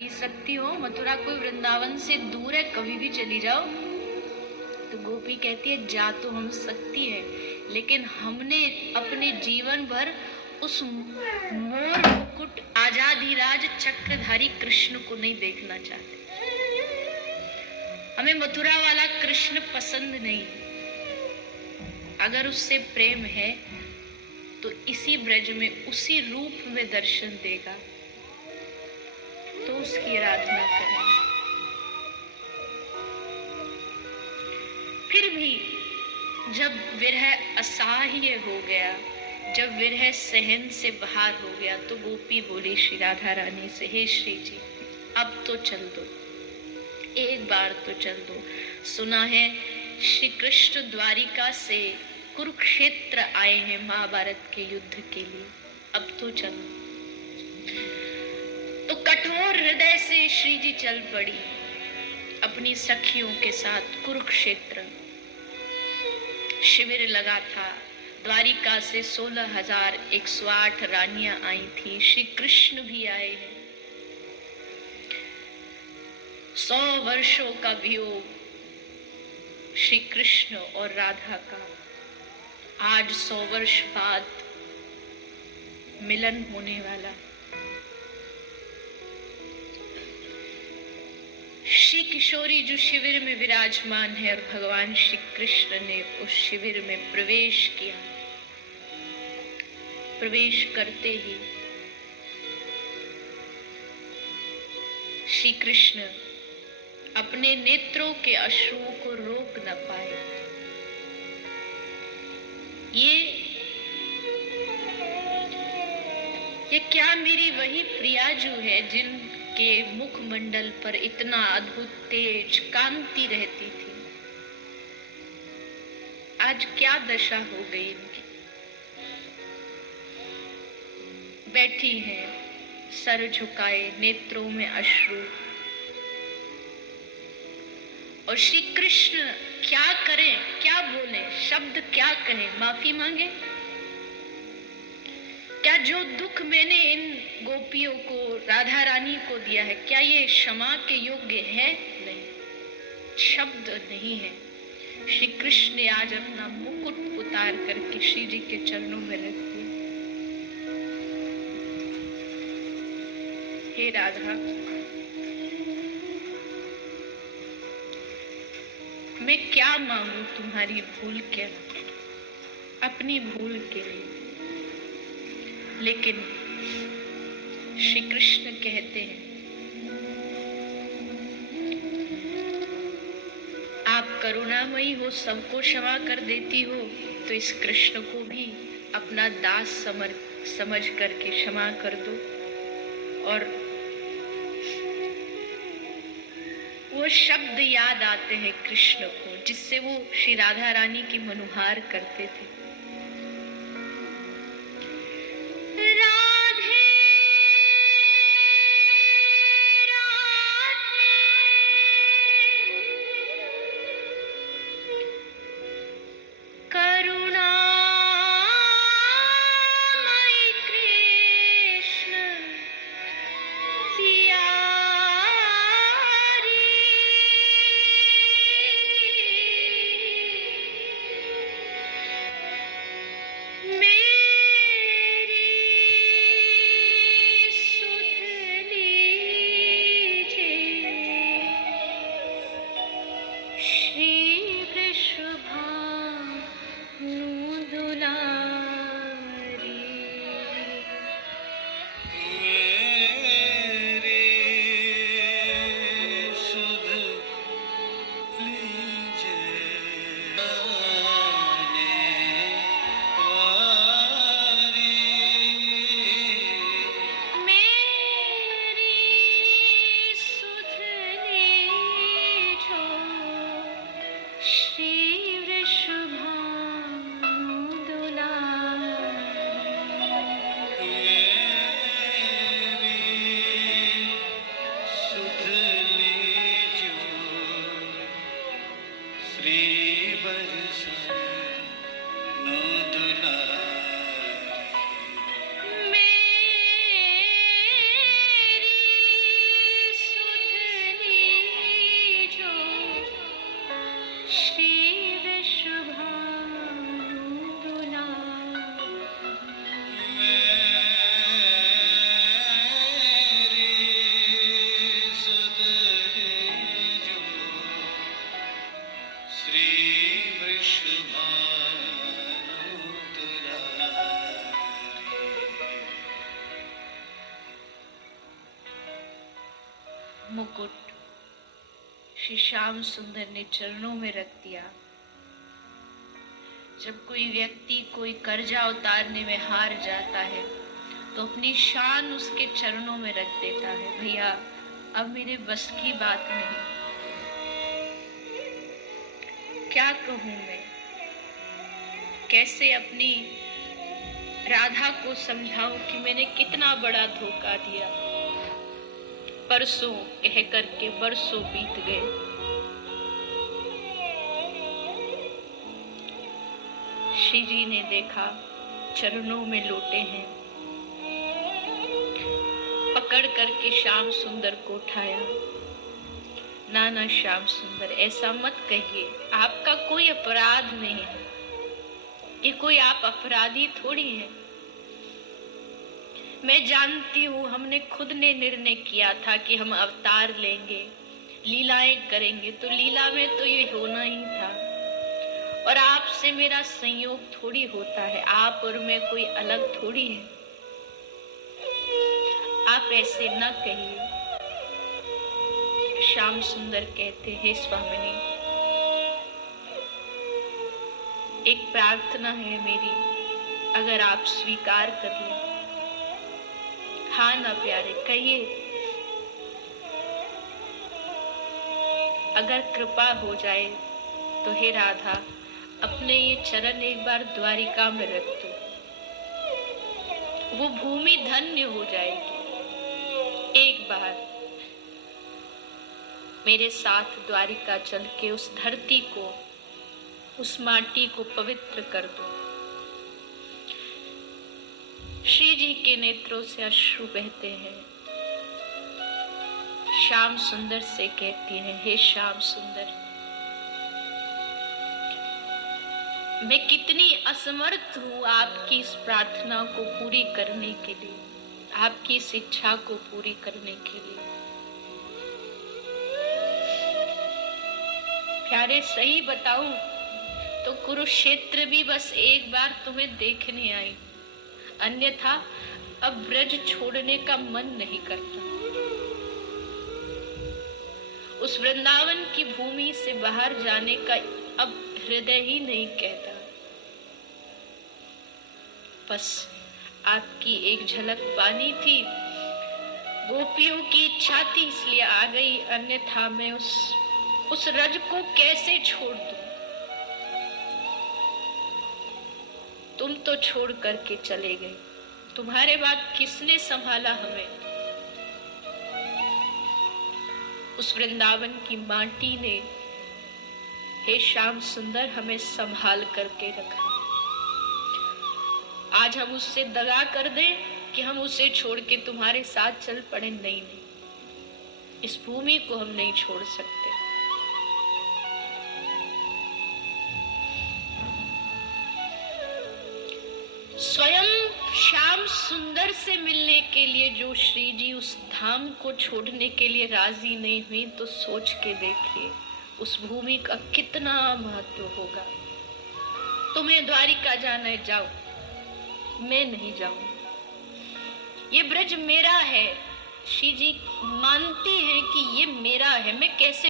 जी सकती हो, मथुरा कोई वृंदावन से दूर है, कभी भी चली जाओ। तो गोपी कहती है जा तो हम सकती है, लेकिन हमने अपने जीवन भर उस मोर मुकुट आजादीराज चक्रधारी कृष्ण को नहीं देखना चाहते। हमें मथुरा वाला कृष्ण पसंद नहीं। अगर उससे प्रेम है तो इसी ब्रज में उसी रूप में दर्शन देगा, तो उसकी आराधना करें। फिर भी जब विरह असह्य हो गया, जब विरह सहन से बाहर हो गया, तो गोपी बोली श्री राधा रानी से, हे श्री जी अब तो चल दो, एक बार तो चल दो। सुना है श्री कृष्ण द्वारिका से कुरुक्षेत्र आए हैं महाभारत के युद्ध के लिए, अब तो चलो। तो कठोर हृदय से श्री जी चल पड़ी अपनी सखियों के साथ कुरुक्षेत्र। शिविर लगा था, द्वारिका से 16,108 रानियां आई थी, श्री कृष्ण भी आए हैं। 100 वर्षों का वियोग श्री कृष्ण और राधा का, आज 100 वर्ष बाद मिलन होने वाला। श्री किशोरी जो शिविर में विराजमान है, और भगवान श्री कृष्ण ने उस शिविर में प्रवेश किया। प्रवेश करते ही श्री कृष्ण अपने नेत्रों के अश्रुओं को रोक न पाए। ये क्या मेरी वही प्रियाजू है जिनके मुखमंडल पर इतना अद्भुत तेज कांति रहती थी, आज क्या दशा हो गई इनकी। बैठी हैं सर झुकाए, नेत्रों में अश्रु, और श्री कृष्ण क्या करें, क्या बोले, शब्द क्या कहें, माफी मांगे। क्या जो दुख मैंने इन गोपियों को, राधा रानी को दिया है, क्या ये क्षमा के योग्य है? नहीं, शब्द नहीं है। श्री कृष्ण ने आज अपना मुकुट उतार करके श्री जी के चरणों में रख दिया। हे राधा, मैं क्या मांगू तुम्हारी भूल के, अपनी भूल के लिए। लेकिन श्री कृष्ण कहते हैं, आप करुणामयी हो, सबको क्षमा कर देती हो, तो इस कृष्ण को भी अपना दास समझ करके क्षमा कर दो। और वो शब्द याद आते हैं कृष्ण को, जिससे वो श्री राधा रानी की मनुहार करते थे। मुकुट श्री श्याम सुंदर ने चरणों में रख दिया। जब कोई व्यक्ति कोई कर्जा उतारने में हार जाता है तो अपनी शान उसके चरणों में रख देता है। भैया अब मेरे बस की बात नहीं, क्या कहूं मैं, कैसे अपनी राधा को समझाऊं कि मैंने कितना बड़ा धोखा दिया। परसों कह करके बरसों बीत गए। श्री जी ने देखा चरणों में लोटे हैं, पकड़ करके श्याम सुंदर को उठाया। ना श्याम सुंदर, ऐसा मत कहिए, आपका कोई अपराध नहीं है, ये कोई आप अपराधी थोड़ी है। मैं जानती हूँ हमने खुद ने निर्णय किया था कि हम अवतार लेंगे, लीलाएं करेंगे, तो लीला में तो ये होना ही था। और आपसे मेरा संयोग थोड़ी होता है, आप और मैं कोई अलग थोड़ी है। आप ऐसे न कहिए। श्याम सुंदर कहते, हे स्वामिनी, एक प्रार्थना है मेरी, अगर आप स्वीकार कर लें। हाँ ना प्यारे, कहिए। अगर कृपा हो जाए तो हे राधा, अपने ये चरण एक बार द्वारिका में रख दो, वो भूमि धन्य हो जाएगी। एक बार मेरे साथ द्वारिका चल के उस धरती को, उस माटी को पवित्र कर दो। श्री जी के नेत्रों से अश्रु बहते हैं। श्याम सुंदर से कहती है, हे श्याम सुंदर, मैं कितनी असमर्थ हूँ आपकी इस प्रार्थना को पूरी करने के लिए, आपकी इस इच्छा को पूरी करने के लिए। प्यारे सही बताऊं तो कुरुक्षेत्र भी बस एक बार तुम्हें देखने आई, अन्यथा अब ब्रज छोड़ने का मन नहीं करता। उस वृंदावन की भूमि से बाहर जाने का अब हृदय ही नहीं कहता। बस आपकी एक झलक पानी थी, गोपियों की इच्छा थी इसलिए आ गई, अन्यथा मैं उस रज को कैसे छोड़ दूं। तुम तो छोड़ करके चले गए, तुम्हारे बाद किसने संभाला हमें। उस वृंदावन की माटी ने, हे श्याम सुंदर, हमें संभाल करके रखा। आज हम उससे दगा कर दें कि हम उसे छोड़ के तुम्हारे साथ चल पड़े? नहीं, इस भूमि को हम नहीं छोड़ सकते। स्वयं श्याम सुंदर से मिलने के लिए जो श्री जी उस धाम को छोड़ने के लिए राजी नहीं हुई, तो सोच के देखिए उस भूमि का कितना महत्व होगा। तुम्हें द्वारिका जाना है, जाओ, मैं नहीं जाऊं। ये ब्रज मेरा है, श्री जी मानती हैं कि ये मेरा है, मैं कैसे